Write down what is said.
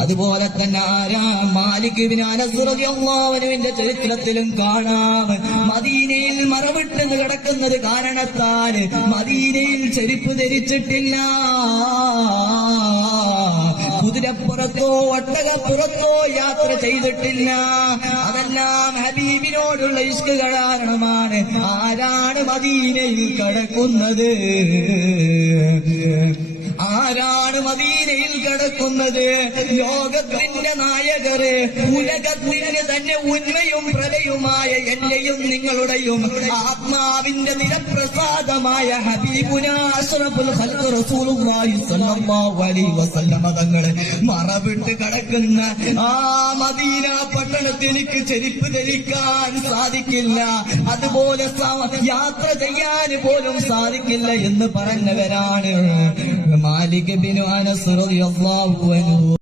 അതുപോലെ തന്നെ ആരാ മാലിക് ഇബ്നു അനസ് റളിയല്ലാഹു അൻഹുവിന്റെ ചരിത്രത്തിലും കാണാം, മദീനയിൽ മറവിട്ട് കിടക്കുന്നത് കാരണത്താൽ മദീനയിൽ ചെരുപ്പ് ധരിച്ചിട്ടില്ല. കുതിരപ്പുറത്തോ ഒട്ടകപ്പുറത്തോ യാത്ര ചെയ്തിട്ടില്ല. അതെല്ലാം ഹബീബിനോടുള്ള ഇഷ്ക് കാരണമാണ്. ആരാണ് മദീനയിൽ കിടക്കുന്നത്? ആരാണ് മദീനയിൽ കിടക്കുന്നത്? ലോകത്തിന്റെ നായകര്, ഉലകത്തിന് തന്നെ ഉന്മയും പ്രലയുമായ എന്റെയും നിങ്ങളുടെയും ആത്മാവിന്റെ നിരപ്രസാദമായ ഹബീബുനാ അഷ്റഫുൽ ഖൽഖ് റസൂലുള്ളാഹി സ്വല്ലല്ലാഹു അലൈഹി വസല്ലം തങ്ങള് മറവിട്ട് കിടക്കുന്ന ആ മദീന പട്ടണത്തിൽ എനിക്ക് ചെരുപ്പ് ധരിക്കാൻ സാധിക്കില്ല, അതുപോലെ യാത്ര ചെയ്യാൻ പോലും സാധിക്കില്ല എന്ന് പറഞ്ഞവരാണ് മാലിക് ഇബ്നു അനസ് റളിയല്ലാഹു അൻഹു.